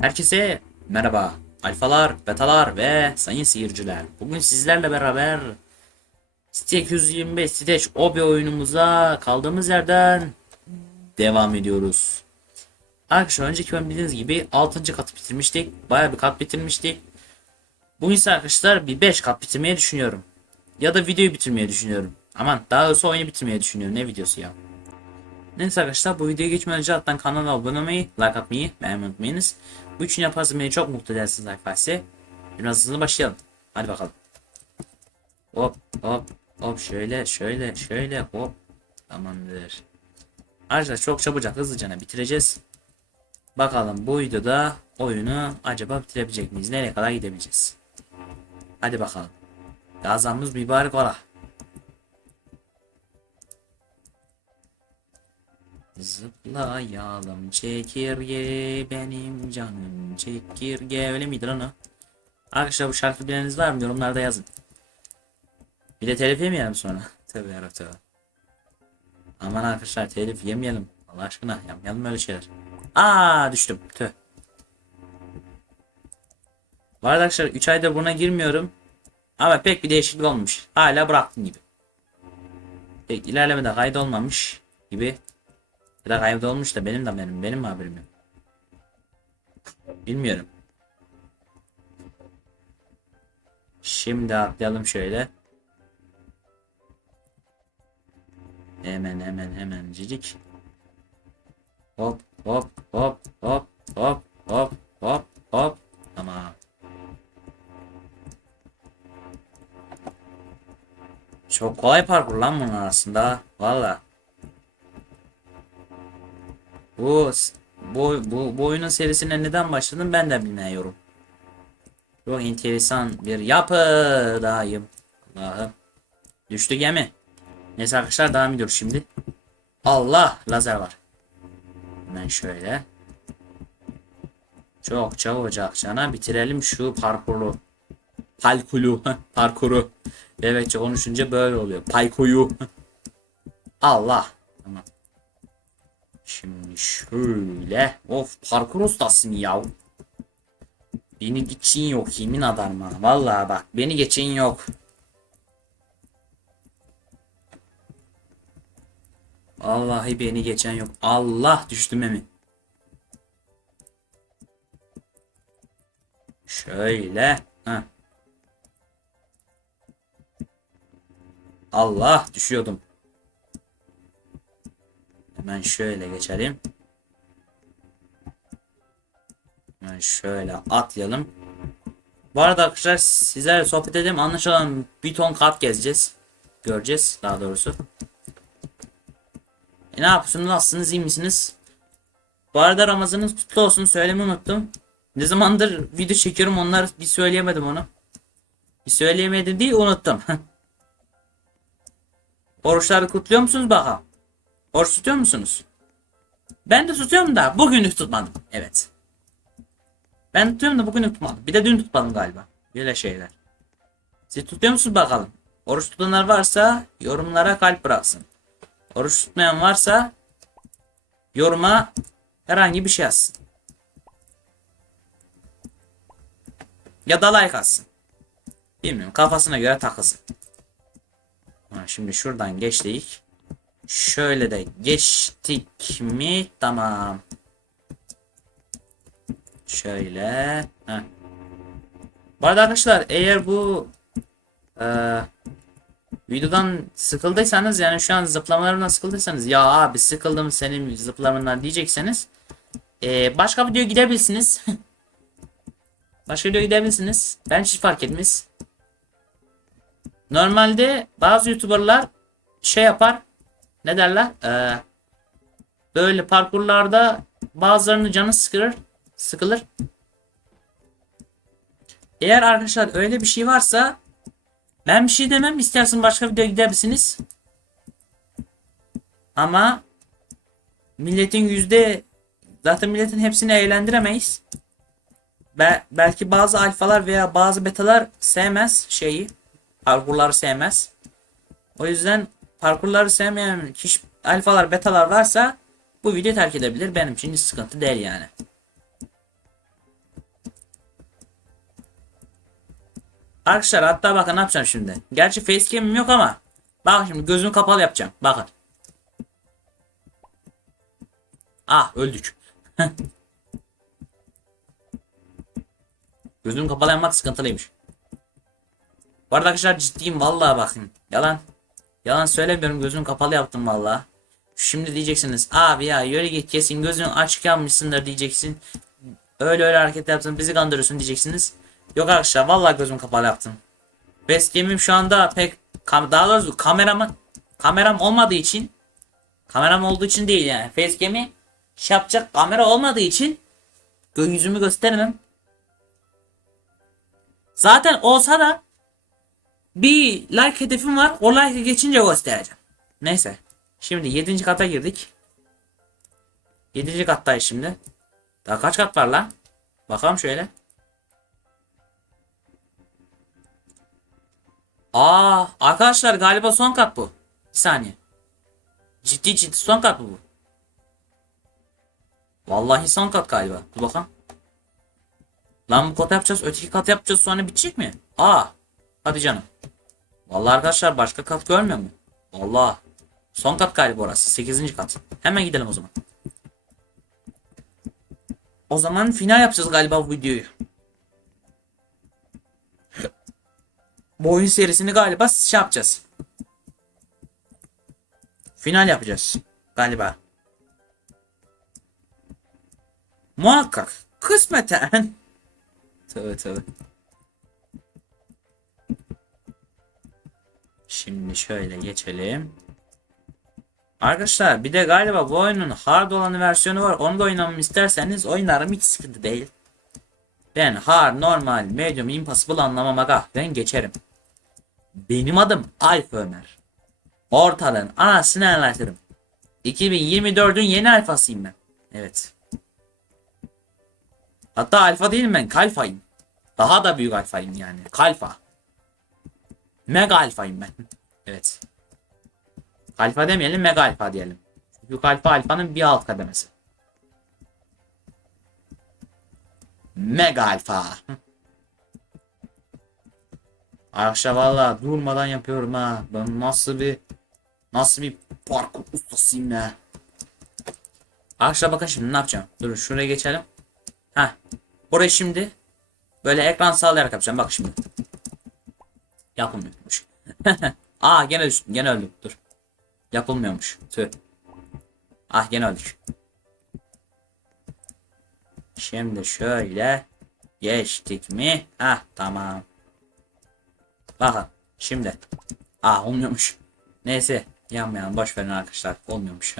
Herkese merhaba. Alfalar, betalar ve sayın seyirciler. Bugün sizlerle beraber City 225 Stitch Obi oyunumuza kaldığımız yerden devam ediyoruz. Arkadaşlar önceki bölüm bildiğiniz gibi 6. katı bitirmiştik. Bayağı bir kat bitirmiştik. Bugün ise arkadaşlar bir 5 kat bitirmeyi düşünüyorum. Ya da videoyu bitirmeyi düşünüyorum. Aman daha doğrusu oyunu bitirmeyi düşünüyorum. Ne videosu ya? Neyse arkadaşlar bu videoya geçmeden önce alttan kanala abone olmayı, like atmayı beğenmeyi unutmayınız. Bu üçün yaparsanız beni çok mutlu edersiniz arkadaşlar. Biraz başlayalım. Hadi bakalım. Hop hop hop şöyle şöyle şöyle hop. Tamamdır. Arkadaşlar çok çabucak hızlıca bitireceğiz. Bakalım bu videoda oyunu acaba bitirebilecek miyiz? Nereye kadar gidebileceğiz? Hadi bakalım. Gazamız mübarek ola. Zıplayalım çekirge benim canım çekirge öyle miydi lan o? Arkadaşlar bu şarkı bileniniz var mı yorumlarda yazın. Bir de telif yemeyelim sonra. Tövbe yarabbim. Aman arkadaşlar telif yemeyelim. Allah aşkına yapmayalım öyle şeyler. Aa düştüm. Tüh. Bu arada arkadaşlar 3 aydır buna girmiyorum. Ama pek bir değişiklik olmuş. Hala bıraktım gibi. Pek ilerleme de kaydolmamış gibi. Ya da kayıp olmuş da benim de benim benim mi haberim yok. Bilmiyorum. Şimdi atlayalım şöyle. Hemen hemen hemen cicik. Hop hop hop hop hop hop hop hop. Tamam. Çok kolay parkur lan bunun arasında. Valla. Bu bu bu, bu oyunun serisine neden başladım ben de bilmiyorum. Çok enteresan bir yapıdayım. Allah'ım. Düştü gemi. Neyse arkadaşlar devam ediyoruz şimdi. Allah lazer var. Hemen şöyle. Çok çabucak cana bitirelim şu parkuru. Parkuru. Parkuru. Evet konuşunca böyle oluyor. Paykoyu. Allah. Tamam. Şimdi şöyle. Of parkur ustasın ya. Beni geçin yok yemin ederim ha. Vallahi bak beni geçin yok. Vallahi beni geçen yok. Allah düştüm mi? Şöyle. Heh. Allah düşüyordum. Hemen şöyle geçelim. Hemen şöyle atlayalım. Bu arada arkadaşlar sizlerle sohbet edelim. Anlaşılan bir ton kat gezeceğiz. Göreceğiz daha doğrusu. E ne yapıyorsunuz? Nasılsınız? iyi misiniz? Bu arada Ramazan'ınız kutlu olsun. Söylemeyi unuttum. Ne zamandır video çekiyorum onlar bir söyleyemedim onu. Bir söyleyemedim değil unuttum. Oruçları kutluyor musunuz bakalım? Oruç tutuyor musunuz? Ben de tutuyorum da bugün tutmadım. Evet. Ben tutuyorum da bugün tutmadım. Bir de dün tutmadım galiba. Böyle şeyler. Siz tutuyor musunuz bakalım? Oruç tutanlar varsa yorumlara kalp bıraksın. Oruç tutmayan varsa yoruma herhangi bir şey yazsın. Ya da like atsın. Bilmiyorum kafasına göre takılsın. Şimdi şuradan geçtik. Şöyle de geçtik mi? Tamam. Şöyle. Heh. Bu arada arkadaşlar eğer bu e, videodan sıkıldıysanız yani şu an zıplamalarımdan sıkıldıysanız ya abi sıkıldım senin zıplamandan diyecekseniz e, başka video gidebilirsiniz. başka video gidebilirsiniz. Ben hiç fark etmez. Normalde bazı youtuberlar şey yapar ne derler? Ee, böyle parkurlarda bazılarının canı sıkılır. Sıkılır. Eğer arkadaşlar öyle bir şey varsa ben bir şey demem. İstersen başka videoya gidebilirsiniz. Ama milletin yüzde zaten milletin hepsini eğlendiremeyiz. Be belki bazı alfalar veya bazı betalar sevmez şeyi. Parkurları sevmez. O yüzden parkurları sevmeyen kişi alfalar betalar varsa bu video terk edebilir. Benim için hiç sıkıntı değil yani. Arkadaşlar hatta bakın ne yapacağım şimdi. Gerçi facecam'im yok ama. Bak şimdi gözümü kapalı yapacağım. Bakın. Ah öldük. Gözümü kapalı yapmak sıkıntılıymış. Bu arada arkadaşlar ciddiyim vallahi bakın. Yalan. Yalan söylemiyorum gözüm kapalı yaptım vallahi. Şimdi diyeceksiniz abi ya yürü git kesin gözün açık yapmışsındır diyeceksin. Öyle öyle hareket yaptın bizi kandırıyorsun diyeceksiniz. Yok arkadaşlar vallahi gözüm kapalı yaptım. Webcam'im şu anda pek daha doğrusu kameramı kameram olmadığı için kameram olduğu için değil yani. Facecam'i şey yapacak kamera olmadığı için yüzümü gösteremem. Zaten olsa da bir like hedefim var. O like geçince göstereceğim. Neyse. Şimdi 7. kata girdik. 7. kattayız şimdi. Daha kaç kat var lan? Bakalım şöyle. Aa, arkadaşlar galiba son kat bu. Bir saniye. Ciddi ciddi son kat bu? Vallahi son kat galiba. Dur bakalım. Lan bu kat yapacağız. Öteki kat yapacağız sonra bitecek mi? Aa. Hadi canım. Vallahi arkadaşlar başka kat görmüyor mu? Vallahi. Son kat galiba orası. 8. kat. Hemen gidelim o zaman. O zaman final yapacağız galiba bu videoyu. Bu oyun serisini galiba şey yapacağız. Final yapacağız. Galiba. Muhakkak. Kısmeten. Tövbe tövbe. Şimdi şöyle geçelim. Arkadaşlar bir de galiba bu oyunun hard olan versiyonu var. Onu da oynamamı isterseniz oynarım hiç sıkıntı değil. Ben hard, normal, medium, impossible anlamam aga. Ben geçerim. Benim adım Alfa Ömer. Ortalığın anasını anlatırım. 2024'ün yeni alfasıyım ben. Evet. Hatta alfa değilim ben kalfayım. Daha da büyük alfayım yani. Kalfa. Mega alfayım ben. Evet. Alfa demeyelim mega alfa diyelim. Çünkü alfa alfanın bir alt kademesi. Mega alfa. Arkadaşlar valla durmadan yapıyorum ha. Ben nasıl bir nasıl bir parkur ustasıyım ya. Arkadaşlar bakın şimdi ne yapacağım. Durun şuraya geçelim. Ha. Burayı şimdi böyle ekran sağlayarak yapacağım. Bak şimdi. Yapılmıyormuş. Aa gene düştüm. Gene öldüm. Dur. Yapılmıyormuş. Tüh. Ah gene öldük. Şimdi şöyle geçtik mi? Ah tamam. Bakın şimdi. Ah olmuyormuş. Neyse yanmayan boş verin arkadaşlar. Olmuyormuş.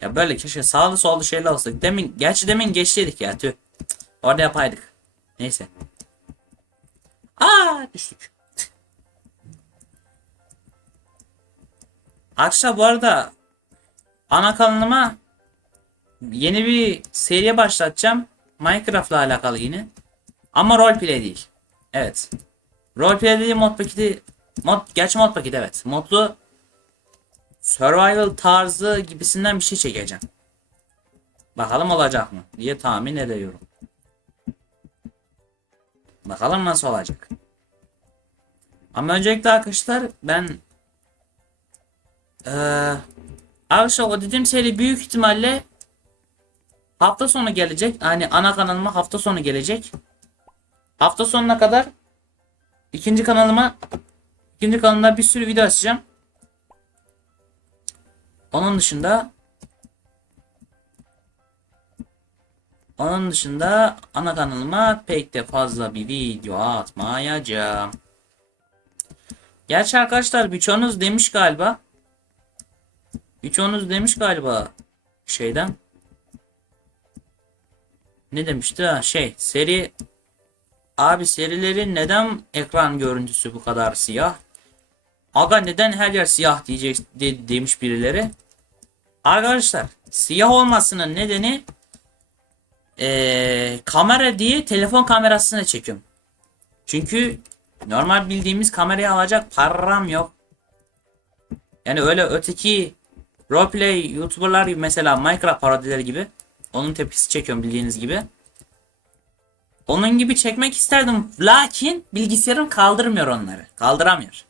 Ya böyle keşke sağlı sollu şeyler olsa. Demin gerçi demin geçtiydik ya tüh. Orada yapaydık. Neyse. Aa düştük. Arkadaşlar bu arada ana kanalıma yeni bir seriye başlatacağım. Minecraft'la alakalı yine. Ama roleplay değil. Evet. Roleplay dediğim mod paketi mod gerçi mod paketi evet. Modlu survival tarzı gibisinden bir şey çekeceğim. Bakalım olacak mı diye tahmin ediyorum. Bakalım nasıl olacak. Ama öncelikle arkadaşlar ben ee, o dediğim seri büyük ihtimalle hafta sonu gelecek. Yani ana kanalıma hafta sonu gelecek. Hafta sonuna kadar ikinci kanalıma ikinci kanalımda bir sürü video açacağım. Onun dışında onun dışında ana kanalıma pek de fazla bir video atmayacağım. Gerçi arkadaşlar birçoğunuz demiş galiba. Birçoğunuz demiş galiba şeyden. Ne demişti ha şey seri Abi serilerin neden ekran görüntüsü bu kadar siyah? Aga neden her yer siyah diyecek de, demiş birileri. Arkadaşlar siyah olmasının nedeni ee, kamera diye telefon kamerasını çekiyorum. Çünkü normal bildiğimiz kamerayı alacak param yok. Yani öyle öteki roleplay youtuberlar gibi mesela Minecraft parodileri gibi onun tepkisi çekiyorum bildiğiniz gibi. onun gibi çekmek isterdim. Lakin bilgisayarım kaldırmıyor onları. Kaldıramıyor.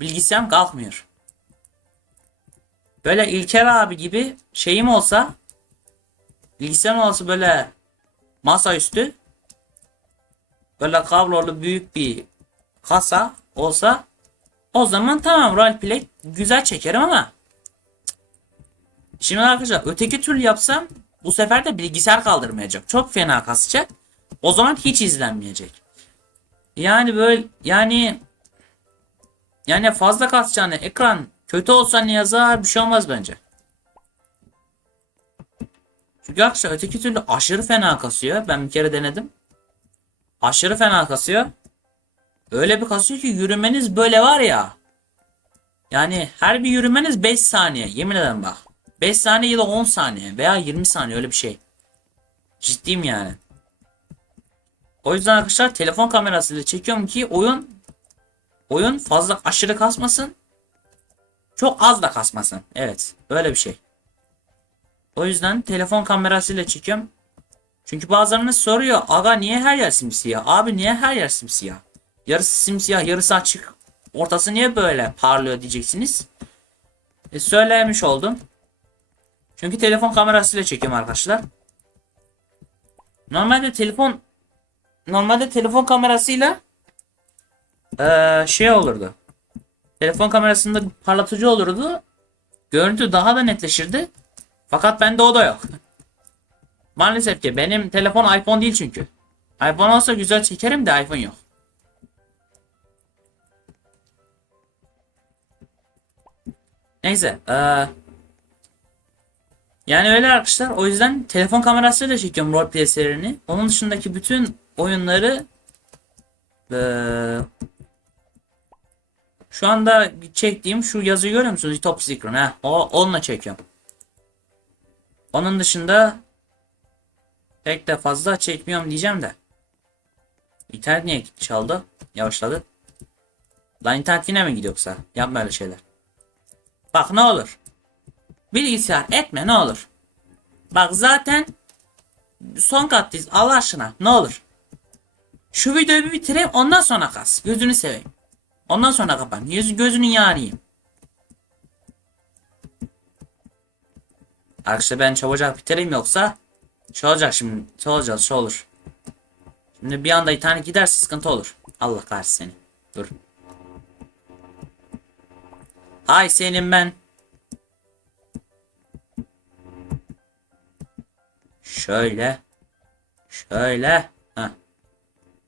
Bilgisayarım kalkmıyor. Böyle İlker abi gibi şeyim olsa bilgisayarım olsa böyle masaüstü böyle kablolu büyük bir kasa olsa o zaman tamam roleplay güzel çekerim ama Şimdi arkadaşlar öteki türlü yapsam bu sefer de bilgisayar kaldırmayacak. Çok fena kasacak. O zaman hiç izlenmeyecek. Yani böyle yani yani fazla kasacağını ekran kötü olsa ne yazar bir şey olmaz bence. Çünkü arkadaşlar öteki türlü aşırı fena kasıyor. Ben bir kere denedim. Aşırı fena kasıyor. Öyle bir kasıyor ki yürümeniz böyle var ya. Yani her bir yürümeniz 5 saniye. Yemin ederim bak. 5 saniye ya da 10 saniye veya 20 saniye öyle bir şey. Ciddiyim yani. O yüzden arkadaşlar telefon kamerasıyla çekiyorum ki oyun oyun fazla aşırı kasmasın. Çok az da kasmasın. Evet. Öyle bir şey. O yüzden telefon kamerasıyla çekiyorum. Çünkü bazılarınız soruyor. Aga niye her yer simsiyah? Abi niye her yer simsiyah? Yarısı simsiyah yarısı açık. Ortası niye böyle parlıyor diyeceksiniz. E, söylemiş oldum. Çünkü telefon kamerasıyla çekiyorum arkadaşlar. Normalde telefon normalde telefon kamerasıyla eee, şey olurdu. Telefon kamerasında parlatıcı olurdu. Görüntü daha da netleşirdi. Fakat bende o da yok. Maalesef ki benim telefon iPhone değil çünkü. iPhone olsa güzel çekerim de iPhone yok. Neyse. eee yani öyle arkadaşlar. O yüzden telefon kamerasıyla çekiyorum roleplay serini. Onun dışındaki bütün oyunları eee, şu anda çektiğim şu yazıyı görüyor musunuz? Top Secret. Ha, o onunla çekiyorum. Onun dışında pek de fazla çekmiyorum diyeceğim de. İnternet niye çaldı? Yavaşladı. Lan internet yine mi gidiyor yoksa? Yapma öyle şeyler. Bak ne olur. Bilgisayar etme ne olur. Bak zaten son kattayız Allah aşkına ne olur. Şu videoyu bir bitireyim ondan sonra kas. Gözünü seveyim. Ondan sonra kapan. Yüz gözünün yağını Arkadaşlar ben çabucak bitireyim yoksa olacak şimdi. Olacak şey olur. Şimdi bir anda internet giderse sıkıntı olur. Allah kahretsin seni. Dur. Hay senin ben. Şöyle. Şöyle.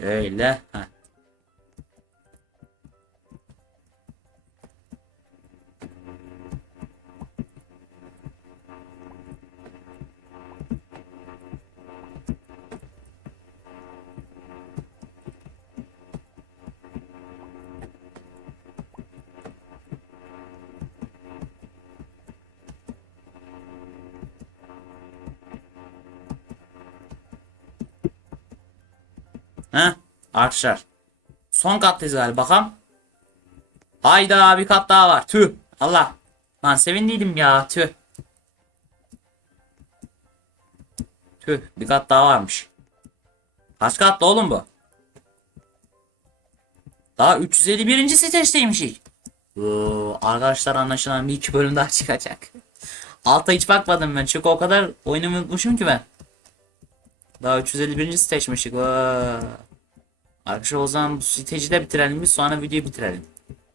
Şöyle. Heh. Heh. Arkadaşlar. Son kattayız galiba. Bakalım. Hayda bir kat daha var. Tüh. Allah. Lan sevindiydim ya. Tüh. Tüh. Bir kat daha varmış. Kaç katlı oğlum bu? Daha 351. siteçteymişik. Oo, arkadaşlar anlaşılan bir iki bölüm daha çıkacak. Alta hiç bakmadım ben çünkü o kadar oyunu unutmuşum ki ben. Daha 351. seçmişik. Arkadaşlar o zaman bu siteci de bitirelim biz sonra videoyu bitirelim.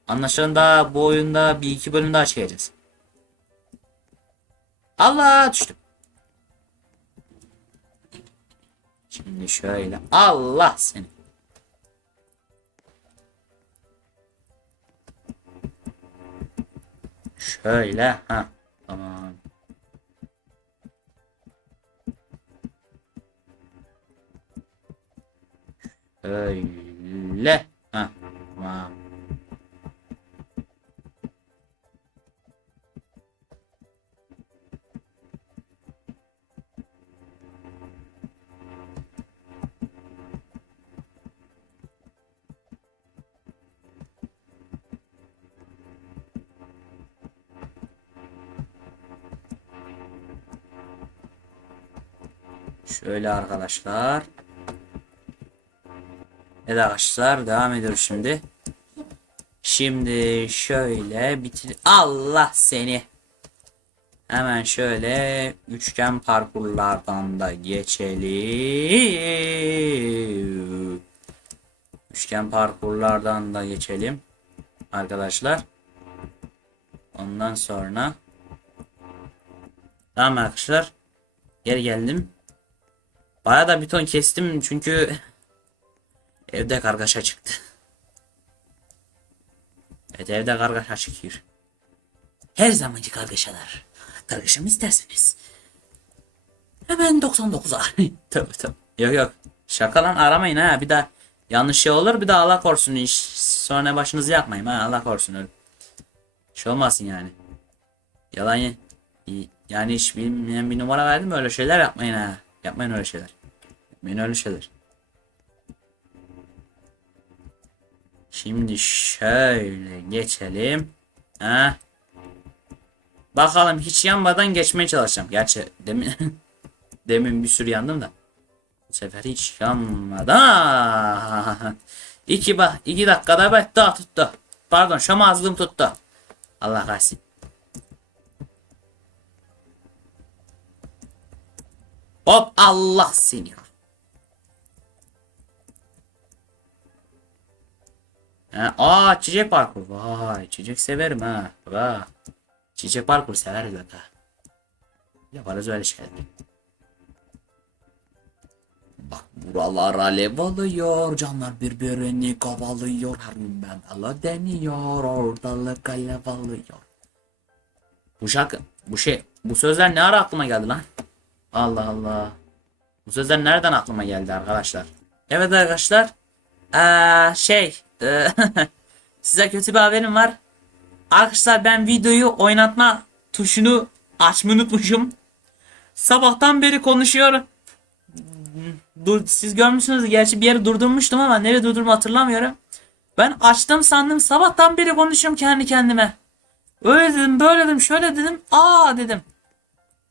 Anlaşılan da bu oyunda bir iki bölüm daha çekeceğiz. Allah düştüm. Şimdi şöyle. Allah seni. Şöyle. Ha. Tamam. Öyle. Ha. Tamam. Şöyle arkadaşlar. Evet arkadaşlar devam ediyoruz şimdi. Şimdi şöyle bitir. Allah seni. Hemen şöyle üçgen parkurlardan da geçelim. Üçgen parkurlardan da geçelim. Arkadaşlar. Ondan sonra Tamam arkadaşlar. Geri geldim. Bayağı da bir ton kestim çünkü evde kargaşa çıktı. Evet evde kargaşa çıkıyor. Her zamanki kargaşalar. Kargaşa mı isterseniz? Hemen 99'a. tabii tabii. Yok yok. Şaka lan aramayın ha. Bir daha yanlış şey olur bir daha Allah korusun iş. Sonra başınızı yakmayın ha Allah korusun öyle. Şey olmasın yani. Yalan yani hiç bilmeyen bir numara verdim öyle şeyler yapmayın ha. Yapmayın öyle şeyler. Yapmayın öyle şeyler. Şimdi şöyle geçelim. Ha. Bakalım hiç yanmadan geçmeye çalışacağım. Gerçi demin demin bir sürü yandım da. Bu sefer hiç yanmadan. iki bak iki dakikada bak daha tuttu. Pardon şam ağzım tuttu. Allah kahretsin. Hop Allah seni. Ha, aa çiçek parkur. Vay çiçek severim ha. Vay. Çiçek parkur severiz bak ha. Yaparız öyle şeyler. Bak buralar alev alıyor. Canlar birbirini kovalıyor. Ben ala deniyor. Ortalık alev alıyor. Bu şarkı, bu şey, bu sözler ne ara aklıma geldi lan? Allah Allah. Bu sözler nereden aklıma geldi arkadaşlar? Evet arkadaşlar. Ee, şey. E, size kötü bir haberim var. Arkadaşlar ben videoyu oynatma tuşunu açmayı unutmuşum. Sabahtan beri konuşuyorum. Dur, siz görmüşsünüz gerçi bir yere durdurmuştum ama nereye durdurduğumu hatırlamıyorum. Ben açtım sandım sabahtan beri konuşuyorum kendi kendime. Öyle dedim böyle dedim şöyle dedim. Aa dedim.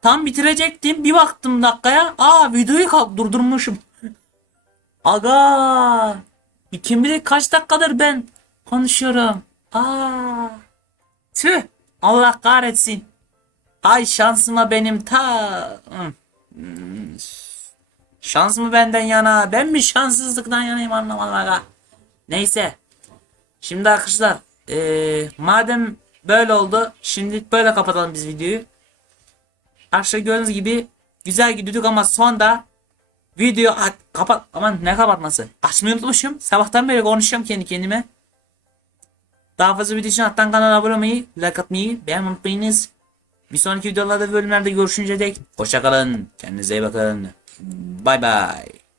Tam bitirecektim. Bir baktım dakikaya. Aa videoyu durdurmuşum. Aga. Kim bilir kaç dakikadır ben konuşuyorum. Aa. Tüh. Allah kahretsin. Ay şansıma benim ta. Şans mı benden yana? Ben mi şanssızlıktan yanayım anlamadım aga. Neyse. Şimdi arkadaşlar. eee, madem böyle oldu. Şimdi böyle kapatalım biz videoyu. Arkadaşlar gördüğünüz gibi güzel gidiyorduk ama sonda video at, kapat. Aman ne kapatması? Açmayı unutmuşum. Sabahtan beri konuşuyorum kendi kendime. Daha fazla video için alttan kanala abone olmayı like atmayı beğenmeyi unutmayınız. Bir sonraki videolarda bölümlerde görüşünce dek hoşçakalın kendinize iyi bakın. Bay bay